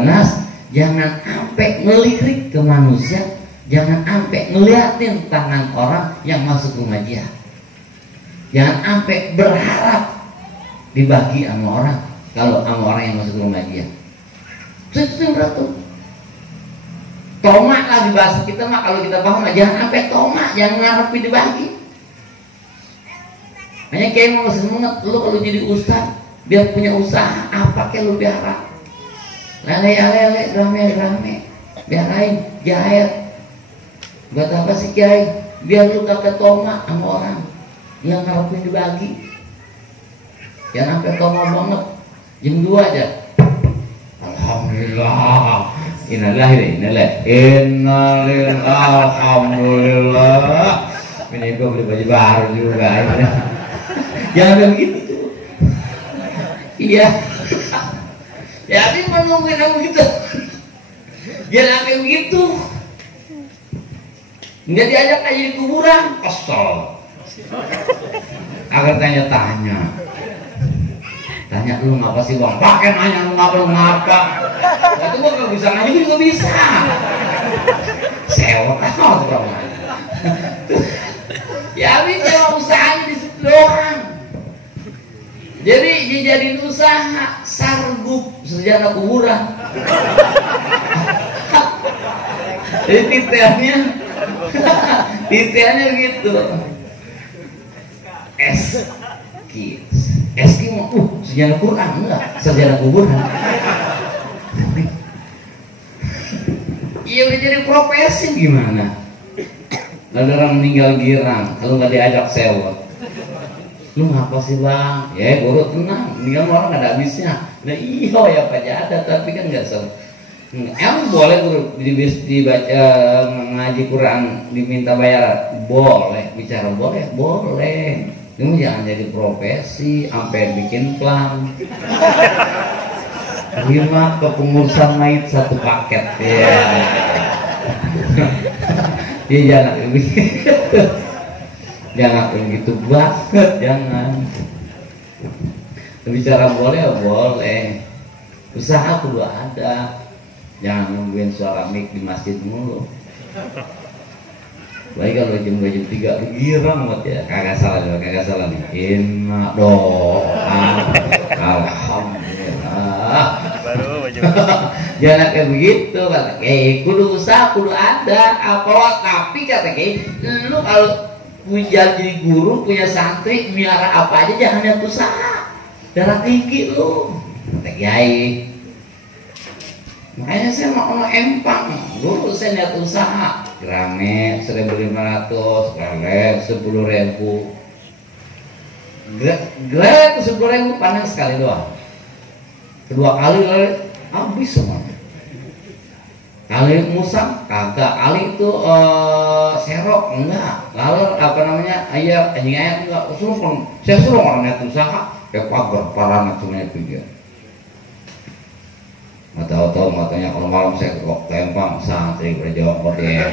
nas, jangan sampai ngelirik ke manusia, jangan sampai ngeliatin tangan orang yang masuk rumah dia. Jangan sampai berharap dibagi sama orang kalau sama orang yang masuk rumah dia. Itu yang berat tuh. Tomak lah di bahasa kita mah, kalau kita paham lah, jangan sampai tomak, jangan ngarepin dibagi. Hanya kayak mau semangat lu kalau jadi ustaz, biar punya usaha apa kayak lu biara. Lele, rame, biarain jahit. Buat apa sih kiai? Biar lu kagak tomak sama orang yang ngarepin dibagi. Jangan sampai tomak banget. Jam 2 aja. Alhamdulillah. Innalillahi alhamdulillah. Ini gue beli baju baru juga. Jangan begitu tuh. Iya. Ya tapi menungguin aku gitu. Jangan sampai begitu. Nggak diajak aja di kuburan, kesel. Agar tanya-tanya. Tanya lu ngapa sih bang? Pakai nanya lu ngapa? Itu gua nggak bisa nanya juga bisa. Sewot amat bang. Ya bisa usahanya di situ doang. Jadi dijadiin usaha sargup sejarah kuburan. Jadi titelnya gitu. Eskimo, sejarah Quran enggak, sejarah kuburan. Iya udah jadi profesi gimana? Lalu orang meninggal girang, kalau nggak diajak sewa. Lu ngapa sih bang? Ya guru tenang, meninggal orang nggak ada habisnya. Nah iya ya Pak ada, tapi kan nggak sewa. Emang boleh guru dibaca ngaji Quran diminta bayar? Boleh, bicara boleh. Cuma jangan jadi profesi sampai bikin plan. 5 kepengurusan mayit 1 paket ya. Ya jangan begitu. Jangan begitu banget, jangan. Bicara boleh. Usaha kudu ada. Jangan nungguin suara mic di masjid mulu. Baik kalau jam 2 jam 3 lu girang banget ya. Kagak salah nih. Inna doa. Alhamdulillah. Jangan kayak begitu kata Kiai. Kudu usaha, kudu ada. Apa tapi kata Kiai, lu kalau jadi guru punya santri miara apa aja jangan lihat usaha. Darah tinggi lu. Kata Kiai. Makanya saya mau empang. Dulu saya lihat usaha. Grame 1.500, lele 10.000. Grame 10.000 panen sekali doang. Kedua kali lele habis semuanya. Kali musang kagak, kali itu serok enggak. Lalu apa namanya anjing ayam enggak. Saya suruh orang lihat usaha kayak pagar parana cuma itu dia. Nggak tahu matanya kalau malam saya kok tempang santri berjawab model.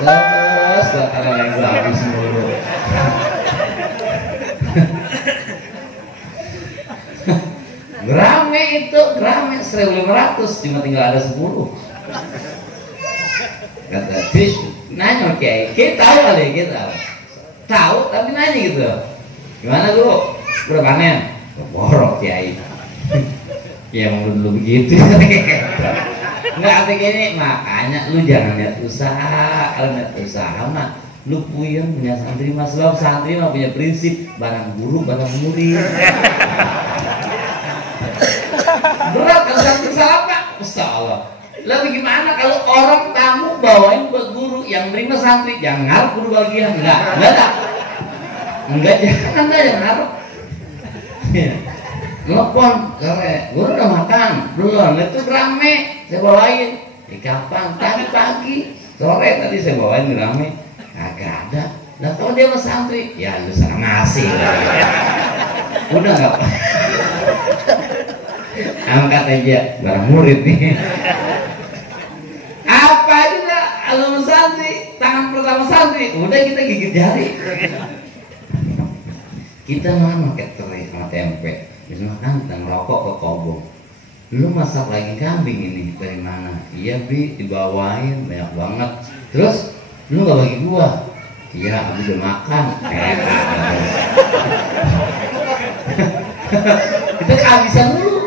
Terus karena yang gue habis dulu. Grame 1.500 cuma tinggal ada 10. Kata Fish nanya Kiai tahu kali kita tahu tapi nanya gitu. Gimana guru? Udah panen? Borok Kiai. Ya mau dulu begitu. Nggak begini, makanya lu jangan lihat usaha. Kalau lihat usaha mah lu punya santri mas, sebab santri mah punya prinsip barang guru barang murid. Berat kalau santri salah pak, salah. Lalu gimana kalau orang tamu bawain buat guru yang terima santri, jangan ngarep guru bagian, enggak jangan ngarep. Telepon, guru udah makan belum? Itu rame, saya bawain. Kapan? Tadi pagi, sore tadi saya bawain rame. Kagak ada. Nah kalau dia sama santri, ya lu sana ngasih. Udah nggak apa? Angkat aja, barang murid nih. Apa juga kalau santri, tangan pertama santri nih, udah kita gigit jari. Kita makan pakai teri sama tempe, bisa makan dan merokok ke kobong. Lu masak lagi kambing ini dari mana? Iya Bi, dibawain banyak banget. Terus lu nggak bagi gua? Iya, aku udah makan. Kita kehabisan dulu.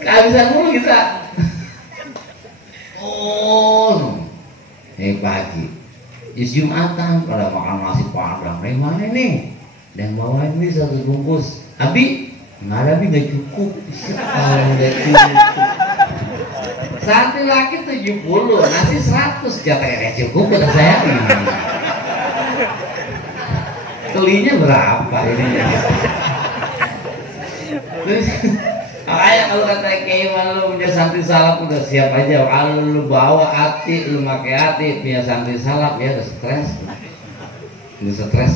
Kehabisan dulu kita. Oh, pagi. Is Jumatan pada makan nasi padang. Dari mana nih? Dan bawain nih 1 bungkus. Abi, nggak ada, Abi nggak cukup. Nggak cukup. Santri laki 70, nasi 100, jatahnya cukup kata saya. Kelinya berapa ini? Terus, makanya kalau kata Kiai lu punya santri salap udah siap aja. Kalau lu bawa hati, lu pakai hati punya santri salap ya udah stres. Udah stres.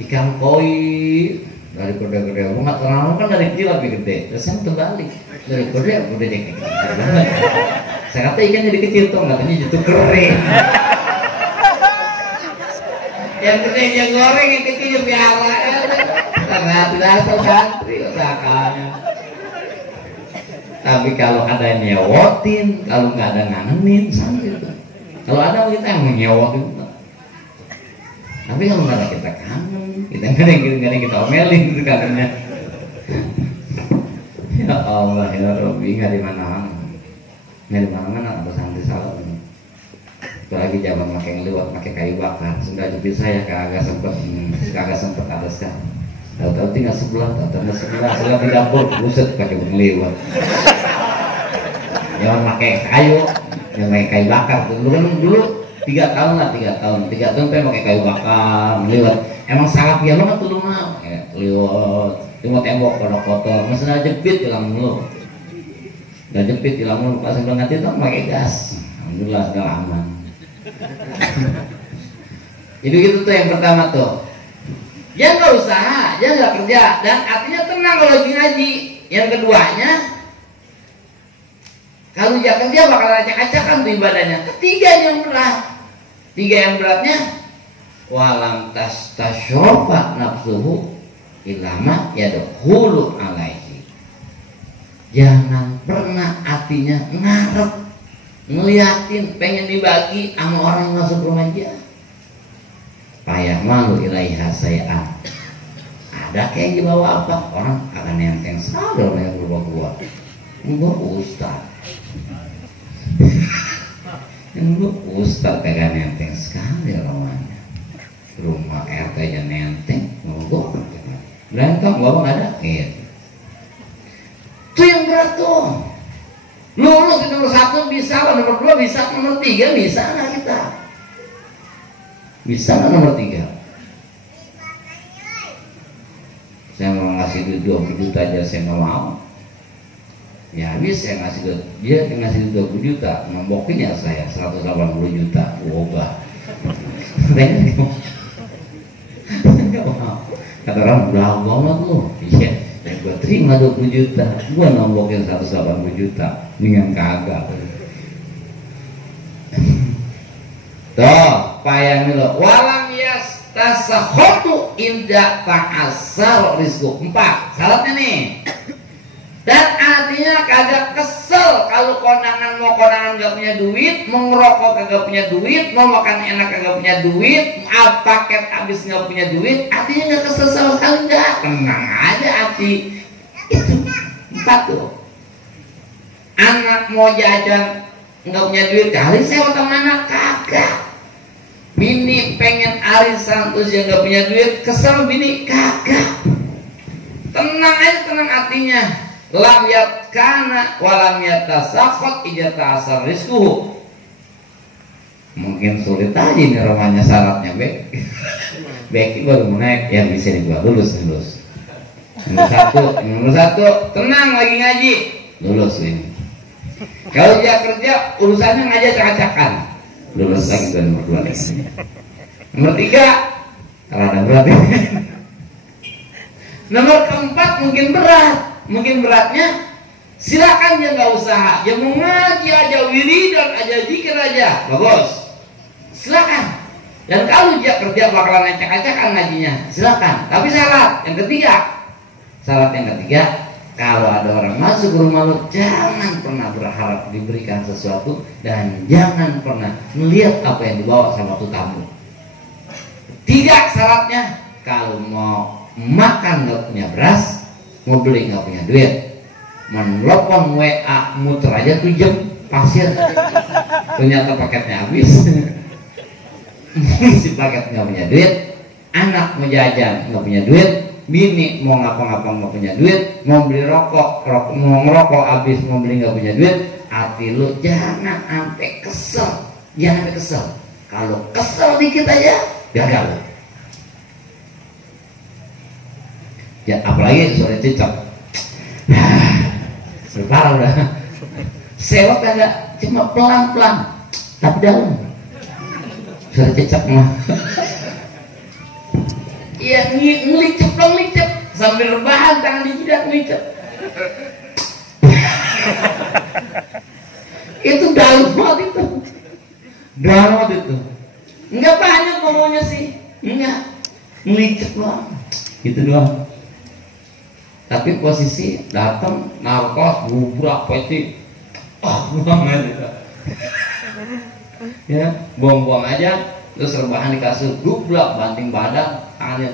Ikan koi dari gede-gede, nggak terlalu kan dari kecil lebih gede. Terus yang terbalik dari gede deh. Saya kata ikan jadi kecil tuh, katanya jatuh kering. Yang gedenya goreng, yang kecilnya piara. Sangat dasar santri usahakannya. Tapi kalau ada yang nyewotin, kalau nggak ada ngangenin santri itu. Kalau ada kita yang menyewotin. Tapi kalau nggak ada kita kangen, kita nggak ada yang kita omelin gitu katanya. Ya Allah ya Rabbi, nggak di mana-mana, nggak di mana-mana ada santri salah. Apalagi zaman pakai ngeliwat, pakai kayu bakar. Sudah jepit saya kagak sempet ada sekarang. Tahu-tahu tinggal sebelah, sebelah di dapur, buset pakai ngeliwat. Jangan pakai kayu, yang pakai kayu bakar. Dulu 3 tahun lah, 3 tahun pakai kayu bakar, ngeliwat. Emang salah ya banget tuh rumah, ngeliwat. Cuma tembok kalau kotor, masih jepit hilang dulu. Udah jepit hilang dulu, pas sebelum ganti tuh pakai gas. Alhamdulillah sudah aman. Jadi gitu tuh yang pertama tuh. Dia nggak usaha, dia nggak kerja, dan artinya tenang kalau lagi ngaji. Yang keduanya, kalau dia kerja bakal acak-acakan tuh ibadahnya. Ketiga yang beratnya, walam tastasyofa nafsuhu ilama yadkhulu alaihi. Jangan pernah hatinya ngarep ngeliatin pengen dibagi sama orang yang masuk rumah dia. Payah malu ilaiha say'an. Ada kayak yang dibawa apa? Orang akan nenteng sekali orang yang berubah gua ustaz. Yang gua ustaz kagak nenteng sekali rumahnya. Rumah RT nya nenteng, gua berantem bawa nggak ada. Gitu. Itu yang berat tuh. Lulus di nomor 1 bisa, nomor 2 bisa, nomor 3 bisa nggak kita? Bisa nggak nomor 3? Saya mau ngasih duit 20 juta aja saya nggak mau. Ya habis saya ngasih duit, dia ngasih 20 juta, nombokin ya saya 180 juta, wobah. Nggak mau. Kata orang belah banget loh. Iya. Dan gue terima 20 juta, gue nombokin 180 juta, dengan kagak. Tuh, payang lo. Walam yastasakhotu inda ta'asar rizku. 4, syaratnya nih. Dan artinya kagak kesel kalau kondangan gak punya duit, mau ngerokok kagak punya duit, mau makan enak kagak punya duit, paket habis gak punya duit, artinya gak kesel sama sekali, enggak, tenang aja hati. Itu 4 tuh. Anak mau jajan gak punya duit, kali sewa teman kagak. Bini pengen arisan terus yang gak punya duit, kesel bini kagak. Tenang aja, tenang hatinya. Lam yatkana walam yatasakot ijata asar rizkuhu. Mungkin sulit aja nih rumahnya syaratnya Beki baru mau naik, ya bisa nih gua lulus. Nomor satu tenang lagi ngaji, lulus ini. Kalau dia kerja urusannya ngaji acak-acakan, lulus lagi tuh nomor 2 lagi. Nomor 3 kalau ada berat. Nomor 4 mungkin beratnya silakan dia nggak usaha, dia mau ngaji aja, wiridan aja, zikir aja, bagus. silakan. Dan kalau dia kerja bakalan acak-acakan ngajinya, silakan. Tapi syarat yang ketiga, kalau ada orang masuk ke rumah lo, jangan pernah berharap diberikan sesuatu dan jangan pernah melihat apa yang dibawa sama tuh tamu. 3 syaratnya, kalau mau makan nggak punya beras, mau beli nggak punya duit, menelpon WA muter aja 2 jam pasir, ternyata paketnya habis. Si paket nggak punya duit, anak mau jajan nggak punya duit, bini mau ngapa-ngapa nggak punya duit, mau beli rokok mau ngerokok habis, mau beli nggak punya duit. Hati lu jangan sampai kesel, jangan sampai kesel. Kalau kesel dikit aja gagal. Ya apalagi sore cicak, parah udah. Sewot enggak, cuma pelan-pelan tapi dalam. Sore cicak mah. Iya, ngelicep sambil rebahan tangan di jidat ngelicep. Itu dalam banget itu. Dalam banget itu. Enggak banyak ngomongnya sih. Enggak. Ngelicep doang. Gitu doang. Tapi posisi datang narkos gubrak peti. Buang aja. Ya, buang-buang aja. Terus rebahan di kasur, gublak, banting badan, tangannya.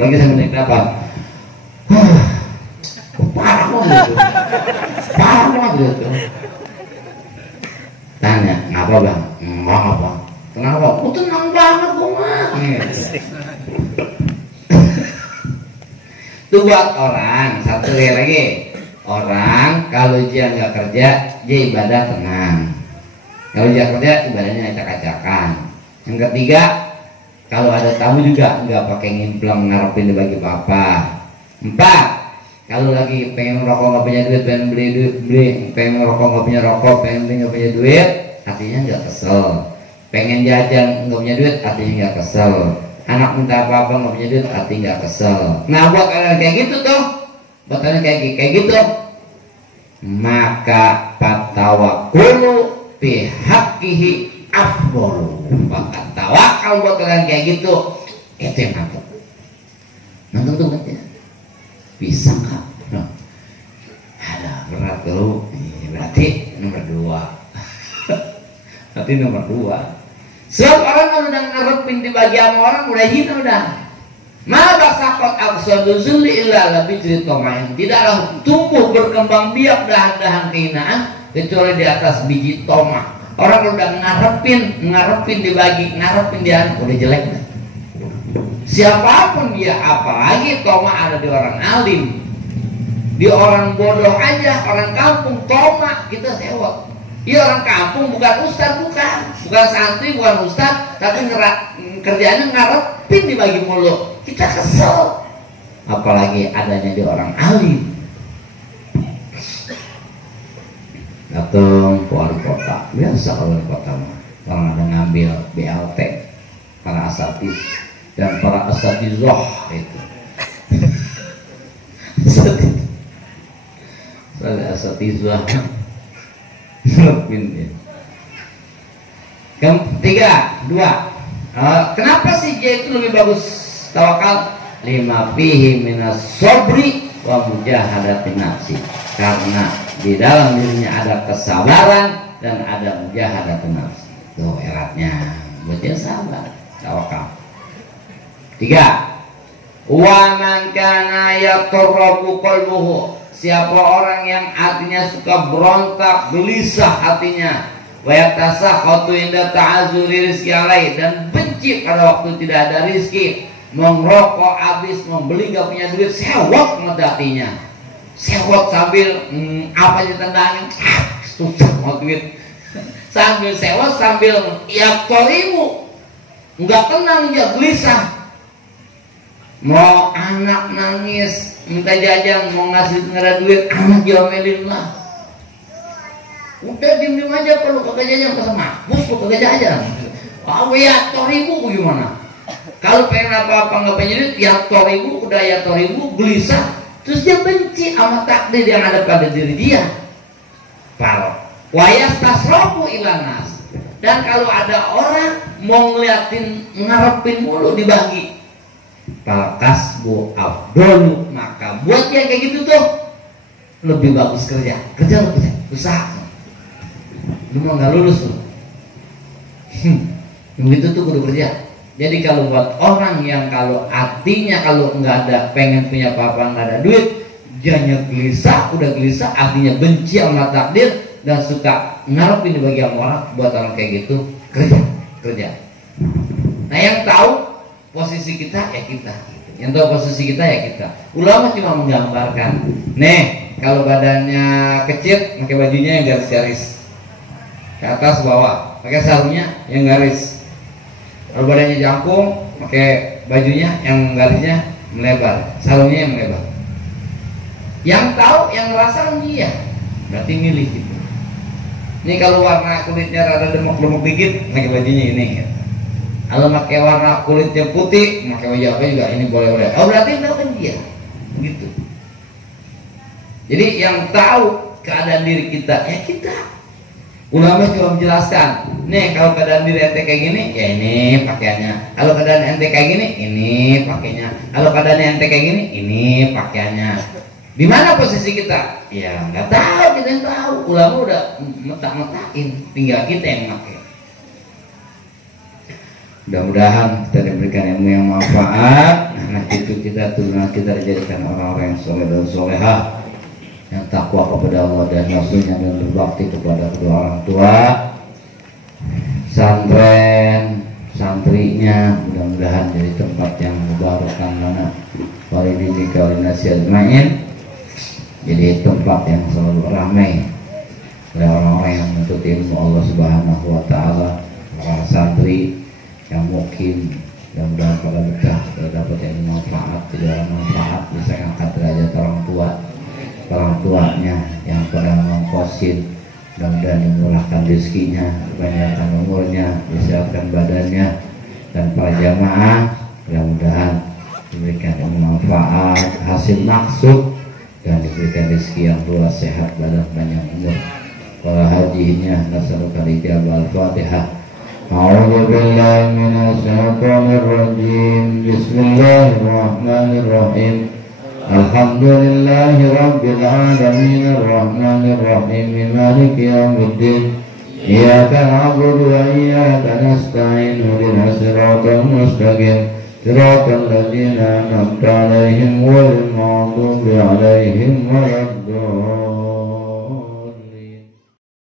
Lagi saya menaik apa? Parah banget gitu. Parah banget gitu. Tanya, ngapa bang? Ngapa? Kenapa? Tenang banget gue mah. Itu buat orang. Satu lagi, orang kalau dia nggak kerja, dia ibadah tenang. Kalau dia kerja, ibadahnya acak-acakan. Yang ketiga, kalau ada tamu juga nggak pakai ngimplang ngarepin dibagi papa. 4, kalau lagi pengen rokok nggak punya duit, pengen beli, pengen rokok nggak punya rokok, pengen beli nggak punya duit, hatinya nggak kesel. Pengen jajan nggak punya duit, hatinya nggak kesel. Anak minta apa-apa nggak punya duit, hati nggak kesel. Nah buat kalian kayak gitu tuh, buat kalian kayak gitu, maka patawakulu bihaqihi afdalu. Maka tawakal buat kalian kayak gitu, itu yang mantap. Mantap tuh aja. Bisa nggak? No. Ada berat tuh. Berarti nomor 2. Berarti nomor 2. Sebab orang kalau udah ngarepin dibagi sama orang udah hina udah. Ma basaqat aqsadu zulli illa lebih cerita main. Tidaklah tumbuh berkembang biak dahan-dahan kehinaan kecuali di atas biji tomat. Orang kalau udah ngarepin dibagi, ngarepin dia udah jelek dah. Siapapun dia, apalagi tomat ada di orang alim, di orang bodoh aja, orang kampung tomat kita sewot. Iya orang kampung bukan ustad, bukan santri, bukan ustad, tapi kerjaannya ngarepin dibagi mulu. Kita kesel. Apalagi adanya di orang alim. Datang ke wali kota, biasa wali kota mah orang ada ngambil BLT, para asatidz dan para asatidzah itu. Asatidzah. Ketiga, 2. Kenapa sih dia itu lebih bagus tawakal? 5 fihi minas sobri wa mujahadatin nafsi. Karena di dalam dirinya ada kesabaran dan ada mujahadatun nafsi. Tuh eratnya, buat dia sabar, tawakal. 3. Wa man kana yatarrabu qalbuhu. Siapa orang yang hatinya suka berontak, gelisah hatinya, wa yatasahatu inda ta'azuri rizki alaih, dan benci pada waktu tidak ada rizki, mengerokok habis, membeli gak punya duit, sewot ngedatinya. Sewot sambil apa aja tendangin, susah mau duit. Sambil sewot sambil yaktorimu, nggak tenang dia, gelisah. Mau anak nangis minta jajan, mau ngasih nggak duit, anak diomelin lah. Udah diem aja, perlu kagak jajan ke mampus, lu kagak jajan. Yaktorimu gimana? Kalau pengen apa-apa nggak punya duit, yaktorimu, udah yaktorimu, gelisah. Terus dia benci sama takdir yang ada pada diri dia. Parah. wayastasrofu ilanas. Dan kalau ada orang mau ngeliatin ngarepin mulu dibagi, falkasbu afdolu, maka buat yang kayak gitu tuh lebih bagus kerja lu kerja, usaha. Lu mau nggak lulus lu, yang gitu tuh kudu kerja. Jadi kalau buat orang yang kalau artinya kalau nggak ada pengen punya apa-apa, nggak ada duit, dianya gelisah, udah gelisah, artinya benci sama takdir dan suka ngarepin dibagi sama orang. Buat orang kayak gitu kerja. Nah yang tahu posisi kita ya kita, yang tahu posisi kita ya kita. Ulama cuma menggambarkan, nih kalau badannya kecil pakai bajunya yang garis-garis ke atas bawah, pakai sarungnya yang garis. Kalau badannya jangkung pakai bajunya yang garisnya melebar, sarungnya yang melebar. Yang tahu yang ngerasain dia, berarti milih gitu. Ini kalau warna kulitnya rada lemuk-lemuk dikit, pakai bajunya ini. Gitu. Kalau pakai warna kulitnya putih, pakai baju apa juga ini boleh-boleh. Oh berarti tahu kan dia, gitu. Jadi yang tahu keadaan diri kita ya kita. Ulama cuma menjelaskan, nih kalau keadaan diri ente kayak gini, ya ini pakaiannya. Kalau keadaan ente kayak gini, ini pakainya. Kalau keadaan ente kayak gini, ini pakaiannya. Di mana posisi kita? Ya nggak tahu, kita yang tahu. Ulama udah metak-metakin, tinggal kita yang pakai. Mudah-mudahan kita diberikan ilmu yang manfaat. Nah itu kita turunan kita dijadikan orang-orang yang soleh dan solehah, yang takwa kepada Allah dan Rasulnya dan berbakti kepada kedua orang tua. Santren, santrinya mudah-mudahan jadi tempat yang mubarakkan lana walidini kalinasi ajmain. Jadi tempat yang selalu ramai oleh orang-orang yang menuntut ilmu Allah Subhanahu wa taala, para santri yang mungkin mudah-mudahan pada betah dapat yang manfaat, tidak manfaat bisa angkat derajat orang tuanya yang pernah mengkosin, mudah-mudahan dimurahkan rezekinya, banyakkan umurnya, disehatkan badannya, dan para jamaah mudah-mudahan diberikan manfaat, hasil maksud, dan diberikan rezeki yang luas, sehat badan, banyak umur. Para hajinya nasalukal ijabah. Al-Fatihah. A'udzu billahi minasy syaithanir rajim. Bismillahirrahmanirrahim. Alhamdulillahi rabbil alamin arrahmanir rahim maliki yaumiddin. Iyyaka na'budu wa iyyaka nasta'in. Ihdinas siratal mustaqim. Siratal ladzina an'amta 'alaihim ghairil maghdubi 'alaihim waladdallin.